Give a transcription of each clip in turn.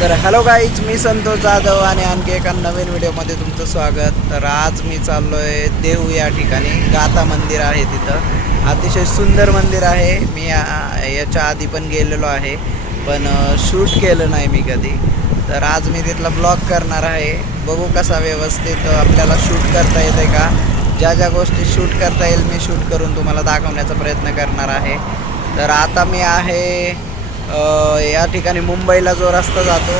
तर hello guys, मी संतोष जाधव आणि आणखी एका नवीन व्हिडिओमध्ये तुमचं स्वागत. तर आज मी चाललो आहे देहू या ठिकाणी. गाथा मंदिर आहे तिथं. अतिशय सुंदर मंदिर आहे. मी याच्या आधी पण गेलेलो आहे, पण शूट केलं नाही मी कधी. तर आज मी तिथला ब्लॉग करणार आहे. बघू कसा व्यवस्थित आपल्याला शूट करता येते का. ज्या ज्या गोष्टी शूट करता येईल मी शूट करून तुम्हाला दाखवण्याचा प्रयत्न करणार आहे. तर आता मी आहे या ठिकाणी मुंबईला जो रस्ता जातो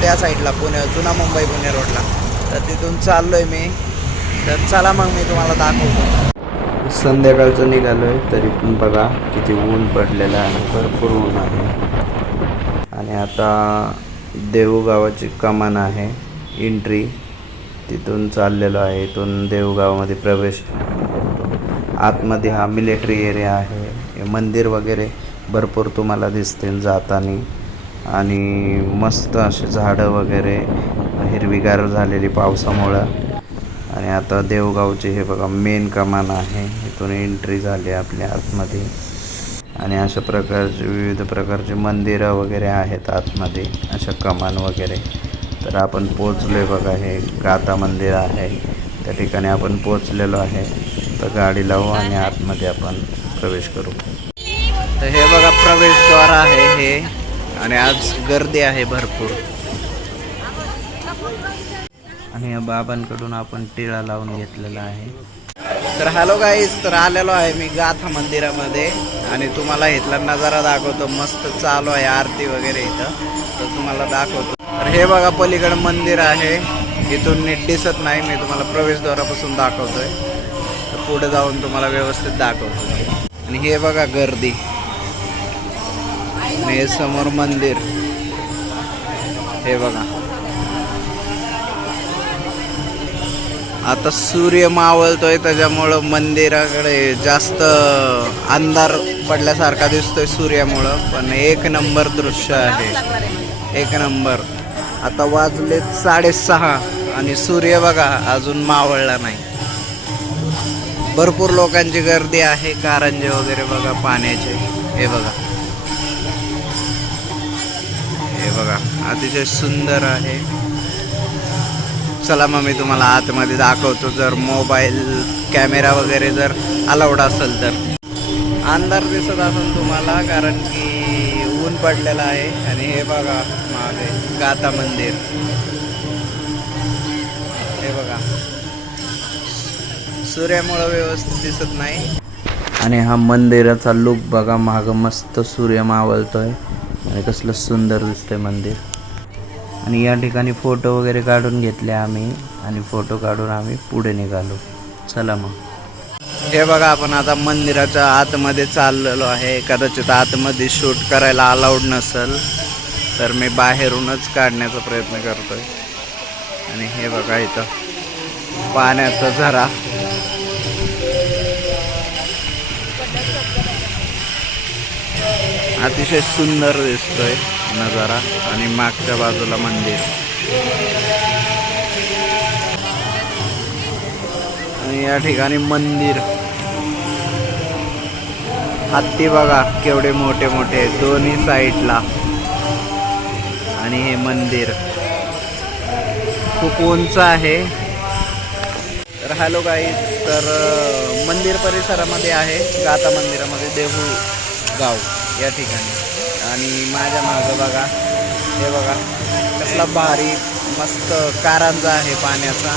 त्या साईडला, जुना मुंबई पुणे रोडला. तर तिथून चाललो आहे मी. तर चला मग मी तुम्हाला दाखवतो. संध्याकाळचं निघालो आहे, तरी पण बघा किती ऊन पडलेलं आहे, भरपूर ऊन आहे. आणि आता देहू गावाची कमान आहे, एंट्री तिथून चाललेलो आहे. इथून देहू गावामध्ये प्रवेश करतो. आतमध्ये हा मिलिटरी एरिया आहे. हे मंदिर वगैरे भरपूर तुम्हाला दिसतील जाताना. आणि मस्त असे झाडं वगैरे हिरवीगार झालेली पावसामुळं. आणि आता देवगावची हे बघा मेन कमान आहे. इथून एंट्री झाली आपल्या आतमध्ये. आणि अशा प्रकारचे विविध प्रकारचे मंदिरं वगैरे आहेत आतमध्ये, अशा कमान वगैरे. तर आपण पोचलो आहे बघा, हे गाथा मंदिर आहे त्या ठिकाणी आपण पोचलेलो आहे. तर गाडी लावू आणि आतमध्ये आपण प्रवेश करू. तर हे बघा प्रवेशद्वार आहे हे. आणि आज गर्दी आहे भरपूर. आणि या बाबांकडून आपण टिळा लावून घेतलेला आहे. तर हॅलो गाईज, तर आलेलो आहे मी गाथा मंदिरामध्ये आणि तुम्हाला इथला नजारा दाखवतो. मस्त चालू आहे आरती वगैरे इथं, तर तुम्हाला दाखवतो. तर हे बघा पलीकडे मंदिर आहे. इथून नीट दिसत नाही, मी तुम्हाला प्रवेशद्वारापासून दाखवतोय. तर पुढे जाऊन तुम्हाला व्यवस्थित दाखवतो. आणि हे बघा गर्दी. आणि हे समोर मंदिर, हे बघा. आता सूर्य मावळतोय त्याच्यामुळं मंदिराकडे जास्त अंधार पडल्यासारखा दिसतोय सूर्यामुळं. पण एक नंबर दृश्य आहे, एक नंबर. आता वाजले 6:30 आणि सूर्य बघा अजून मावळला नाही. भरपूर लोकांची गर्दी आहे. कारंजे वगैरे बघा पाण्याचे, हे बघा, हे बघा अतिशय सुंदर आहे. चला मग मी तुम्हाला आतमध्ये दाखवतो. जर मोबाईल कॅमेरा वगैरे जर अलाउड असेल तर. अंधार दिसत असेल तुम्हाला कारण की ऊन पडलेलं आहे. आणि हे बघा मागे गाथा मंदिर, हे बघा सूर्यामुळं व्यवस्थित दिसत नाही. आणि हा मंदिराचा लुक बघा, मागं मस्त सूर्य मावळतोय आणि कसलं सुंदर दिसतंय मंदिर. आणि या ठिकाणी फोटो वगैरे काढून घेतले आम्ही. आणि फोटो काढून आम्ही पुढे निघालो. चला मग. हे बघा आपण आता मंदिराच्या आतमध्ये चाललेलो आहे. कदाचित आतमध्ये शूट करायला अलाउड नसेल, तर मी बाहेरूनच काढण्याचा प्रयत्न करतोय. आणि हे बघा इथं पाण्याचा झरा, अतिशय सुंदर दिसतोय नजारा. आणि मागच्या बाजूला मंदिर. आणि या ठिकाणी मंदिर, हत्ती बघा केवढे मोठे मोठे दोन्ही साईडला. आणि हे मंदिर खूप उंच आहे. तर हॅलो गाईज, तर मंदिर परिसरामध्ये आहे, गाथा मंदिरामध्ये, देहू गाव या ठिकाणी. आणि माझ्या मागं बघा, हे बघा कसला भारी मस्त कारंजा आहे पाण्याचा.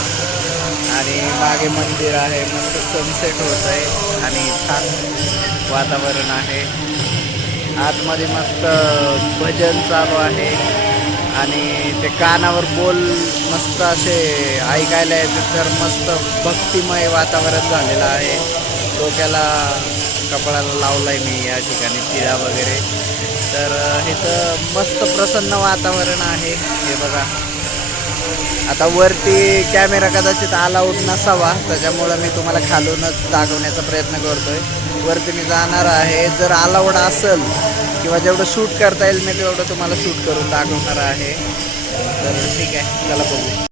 आणि मागे मंदिर आहे. मस्त सनसेट होत आहे आणि छान वातावरण आहे. आतमध्ये मस्त भजन चालू आहे. आणि ते कानावर बोल मस्त असे ऐकायला येते. तर मस्त भक्तिमय वातावरण झालेलं आहे. डोक्याला कपाळाला लावलाय मी या ठिकाणी टिळा वगैरे. तर इथं मस्त प्रसन्न वातावरण आहे. हे बघा आता वरती कॅमेरा कदाचित अलाउड नसावा, त्याच्यामुळं मी तुम्हाला खालूनच दाखवण्याचा प्रयत्न करतोय. वरती मी जाणार आहे. जर अलाउड असेल किंवा जेवढं शूट करता येईल मी तेवढं तुम्हाला शूट करून दाखवणार आहे. तर ठीक आहे, चला बघू.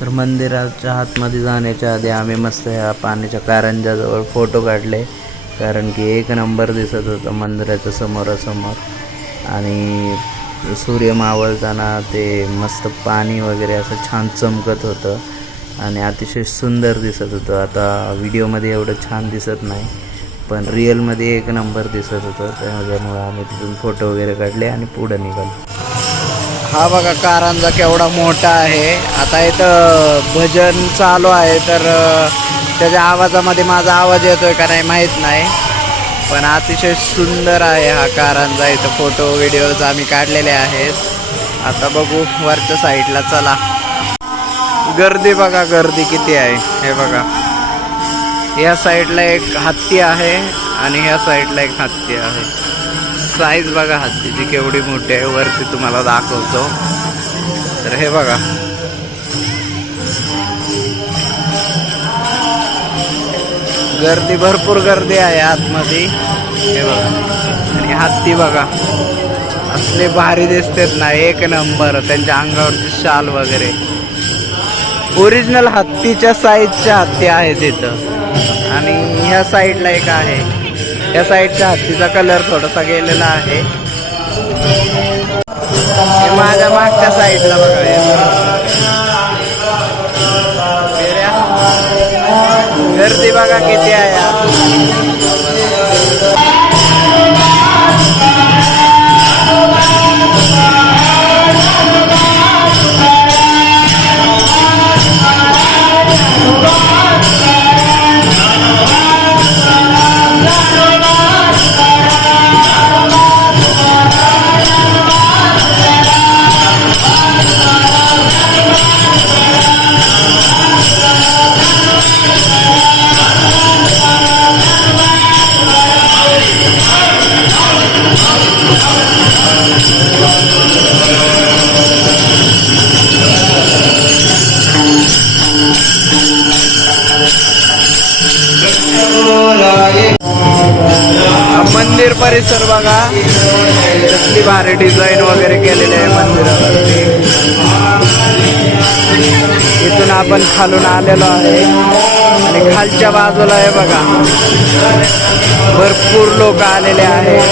तर मंदिराच्या आतमध्ये जाण्याच्या आधी आम्ही मस्त ह्या पाण्याच्या कारंजाजवळ फोटो काढले, कारण की एक नंबर दिसत होतं मंदिराच्या समोरासमोर. आणि सूर्य मावळताना ते मस्त पाणी वगैरे असं छान चमकत होतं आणि अतिशय सुंदर दिसत होतं. आता व्हिडिओमध्ये एवढं छान दिसत नाही, पण रिअलमध्ये एक नंबर दिसत होतं. त्यामुळे आम्ही तिथून फोटो वगैरे काढले आणि पुढं निघालो. हा बघा कारंजा केवढा मोठा आहे. आता इथं भजन चालू आहे, तर त्याच्या आवाजामध्ये माझा आवाज येतोय का नाही माहीत नाही, पण अतिशय सुंदर आहे हा कारंजा. इथं फोटो व्हिडिओज आम्ही काढलेले आहेत. आता बघू वरच्या साईडला, चला. गर्दी बघा, गर्दी किती आहे हे बघा. या साईडला एक हत्ती आहे आणि ह्या साईडला एक हत्ती आहे. साईज बघा हत्तीची केवढी मोठी आहे, वरती तुम्हाला दाखवतो. तर हे बघा, गर्दी, भरपूर गर्दी आहे आतमध्ये. हे बघा, आणि हत्ती बघा, असले भारी दिसतात ना, एक नंबर. त्यांच्या अंगावरची शाल वगैरे ओरिजिनल हत्तीच्या साईजच्या हत्ती आहेत इथं. आणि ह्या साईडला एक आहे, या साईडच्या हत्तीचा कलर थोडासा गेलेला आहे. माझ्या मागच्या साईडला बघा, गर्दी बघा किती आहे. मंदिर परिसर बघा, कसली भारी डिझाईन वगैरे केलेले आहे मंदिरावरती. इथून आपण खालून आलेलो आहे आणि खालच्या बाजूला आहे बघा, भरपूर लोक आलेले आहेत.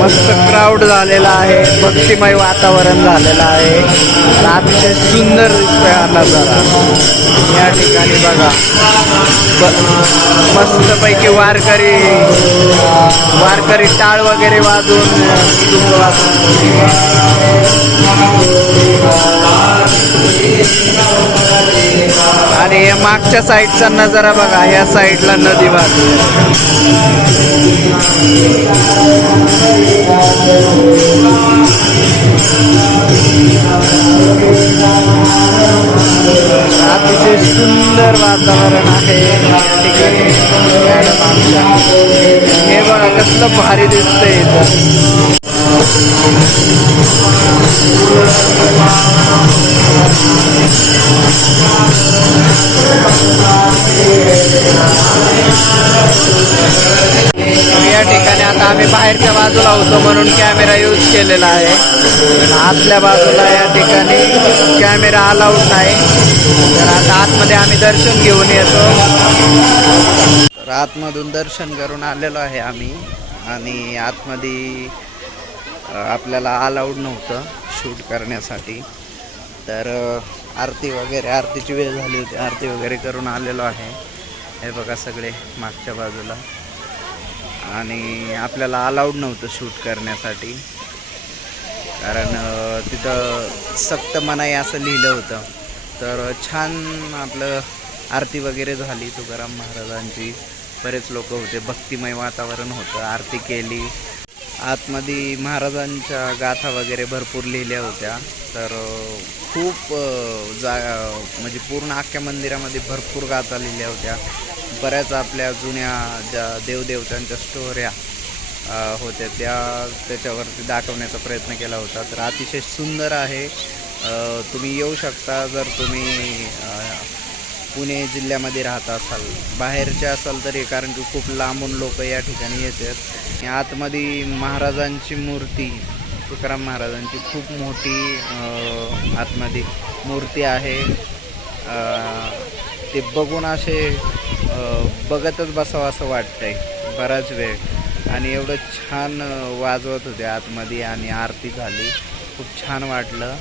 मस्त क्राऊड झालेला आहे, भक्तिमय वातावरण झालेलं आहे. अतिशय सुंदर दिसतोय हा नजारा. या ठिकाणी बघा, मस्तपैकी वारकरी टाळ वगैरे वाजवून आणि मागच्या साईडचा नजारा बघा, या साईडला नदी वाहते. अतिशय सुंदर वातावरण आहे या ठिकाणी. मॅडम आमच्या, हे बघा कसलं भारी दिसतंय इथं. या ठिकाणी आता आम्ही बाहेरच्या बाजूला होतो म्हणून कॅमेरा यूज केलेला आहे. आतल्या बाजूला या ठिकाणी कॅमेरा अलाउड नाही. तर आता आतमध्ये आम्ही दर्शन घेऊन येतो. तर आतमधून दर्शन करून आलेलो आहे आम्ही. आणि आतमध्ये आपल्याला अलाउड नव्हतं शूट करण्यासाठी. तर आरतीची वेळ झाली होती, आरती वगैरे करून आलेलो आहे. हे बघा सगळे मागच्या बाजूला. आणि आपल्याला अलाउड नव्हतं शूट करण्यासाठी, कारण तिथं सक्त मनाई असं लिहिलं होतं. तर छान आपलं आरती वगैरे झाली तुकाराम महाराजांची. बरेच लोक होते, भक्तिमय वातावरण होतं. आरती केली. आतमध्ये महाराजांच्या गाथा वगैरे भरपूर लिहिल्या होत्या. तर खूप म्हणजे पूर्ण अख्ख्या मंदिरामध्ये भरपूर गाथा लिहिल्या होत्या. बऱ्याच आपल्या जुन्या ज्या देवदेवतांच्या स्टोऱ्या होत्या त्याच्यावरती दाखवण्याचा प्रयत्न केला होता. तर अतिशय सुंदर आहे. तुम्ही येऊ शकता जर तुम्ही पुणे जिल्ह्यामध्ये राहता असाल. बाहेरचे असाल तरी, कारण की खूप लांबून लोक या ठिकाणी येतात. आतमध्ये महाराजांची मूर्ती, तुकाराम महाराजांची खूप मोठी आतमध्ये मूर्ती आहे. ते बघून असे बघतच बसावं असं वाटतंय बराच वेळ. आणि एवढं छान वाजवत होते आतमध्ये आणि आरती झाली, खूप छान वाटलं.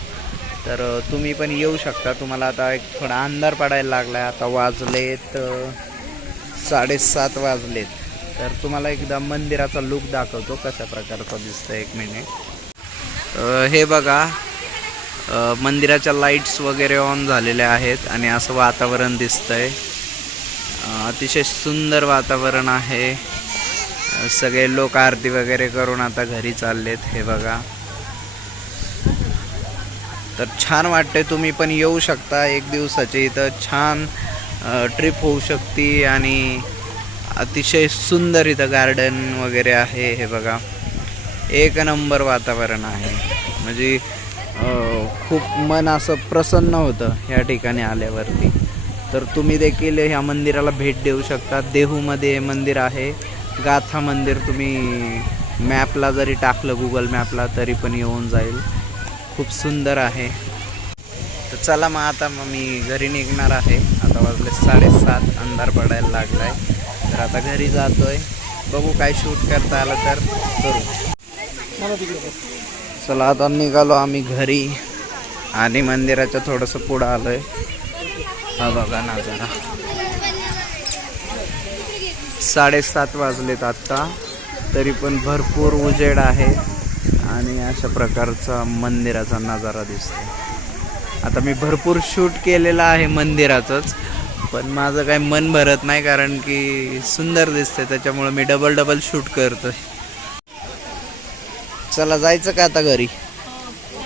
तर तुम्ही पण येऊ शकता. तुम्हाला आता एक थोडा अंधार पडायला लागला आहे, आता वाजलेत 7:30 वाजलेत. तर तुम्हाला एकदा मंदिराचा लुक दाखवतो कशा प्रकारचा दिसतं. एक मिनिट. हे बघा, मंदिराच्या लाईट्स वगैरे ऑन झालेल्या आहेत आणि असं वातावरण दिसतंय. अतिशय सुंदर वातावरण आहे. सगळे लोक आरती वगैरे करून आता घरी चाललेत. हे बघा, तर छान वाटते. तुम्ही पण येऊ शकता. एक दिवसाची इथं छान ट्रिप होऊ शकते आणि अतिशय सुंदर इथं गार्डन वगैरे आहे. हे बघा, एक नंबर वातावरण आहे. म्हणजे खूप मन असं प्रसन्न होतं ह्या ठिकाणी आल्यावरती. तर तुम्ही देखील ह्या मंदिराला भेट देऊ शकता. देहूमध्ये मंदिर आहे, गाथा मंदिर. तुम्ही मॅपला जरी टाकलं गुगल मॅपला तरी पण येऊन जाईल. खूप सुंदर आहे. तर चला मग आता मी घरी निघणार आहे. आता वाजले 7:30, अंधार पडायला लागला आहे. तर आता घरी जातोय. बघू काय शूट करता आलं तर करू. चला आता निघालो आम्ही घरी आणि मंदिराच्या थोडंसं पुढं आलोय. हा बघा नजारा. 7:30 वाजलेत आत्ता, तरी पण भरपूर उजेड आहे आणि अशा प्रकारचा मंदिराचा नजारा दिसतो. आता मी भरपूर शूट केलेलं आहे मंदिराचंच, पण माझं काही मन भरत नाही कारण की सुंदर दिसतंय, त्याच्यामुळे मी डबल शूट करतोय. चला जायचं का आता घरी?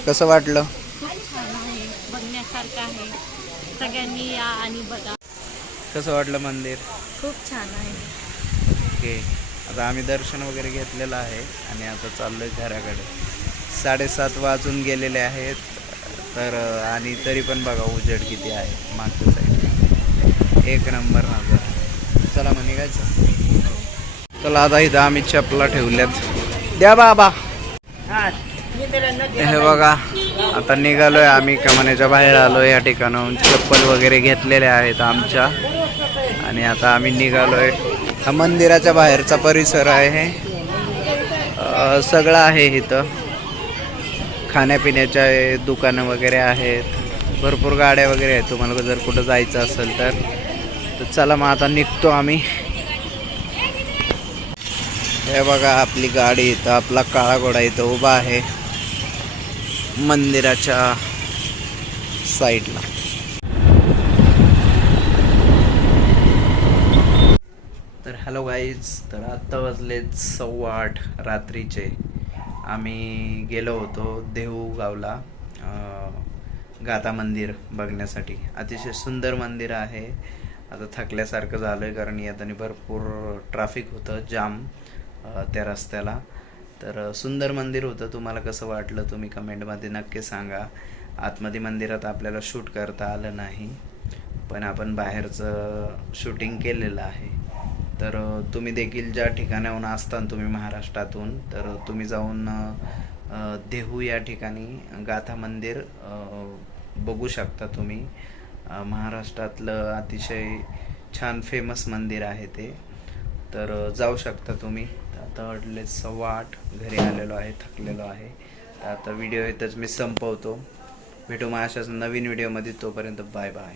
कसं वाटलं? खूप छान आहे, बघण्यासारखं आहे. सगळ्यांनी या आणि बघा. कसं वाटलं मंदिर? खूप छान आहे. ओके, आता आम्ही दर्शन वगैरे घेतलेलं आहे आणि आता चाललोय घराकडे. 7:30 वाजून गेलेले आहेत. तर आणि तरी पण बघा उजेड किती आहे मागच्या साईड. एक नंबर नजारा. चला मग निघायचं. चला आता इथं आम्ही चपला ठेवल्यात. द्या बाबा. हे बघा, आता निघालोय आम्ही. कमानीच्या बाहेर आलोय. या ठिकाणाहून चप्पल वगैरे घेतलेल्या आहेत आमच्या आणि आता आम्ही निघालोय. हा मंदिराच्या बाहेरचा परिसर आहे. सगळं आहे इथं. खाण्यापिण्याच्या दुकानं वगैरे आहेत. भरपूर गाड्या वगैरे आहेत. तुम्हाला जर कुठं जायचं असेल तर चला मग आता निघतो आम्ही. हे बघा आपली गाडी इथं, आपला काळा घोडा इथं उभा आहे मंदिराच्या साईडला. तर हॅलो गाईज, तर आत्ता वाजलेत 8:15 रात्रीचे. आम्ही गेलो होतो देहू गावला गाथा मंदिर बघण्यासाठी. अतिशय सुंदर मंदिर आहे. आता थकल्यासारखं झालं आहे कारण येताना भरपूर ट्रॅफिक होतं, जाम त्या रस्त्याला. तर सुंदर मंदिर होतं. तुम्हाला कसं वाटलं तुम्ही कमेंटमध्ये नक्की सांगा. आतमध्ये मंदिरात आपल्याला शूट करता आलं नाही, पण आपण बाहेरचं शूटिंग केलेलं आहे. तर तुम्ही देखील ज्या ठिकाणाहून असताना तुम्ही महाराष्ट्रातून, तर तुम्ही जाऊन देहू या ठिकाणी गाथा मंदिर बघू शकता तुम्ही. महाराष्ट्रातलं अतिशय छान फेमस मंदिर आहे ते. तर जाऊ शकता तुम्ही. आता वाटले 8:15, घरी आलेलो आहे, थकलेलो आहे. तर आता व्हिडिओ इथंच मी संपवतो. भेटू मग अशाच नवीन व्हिडिओमध्ये. तोपर्यंत बाय बाय.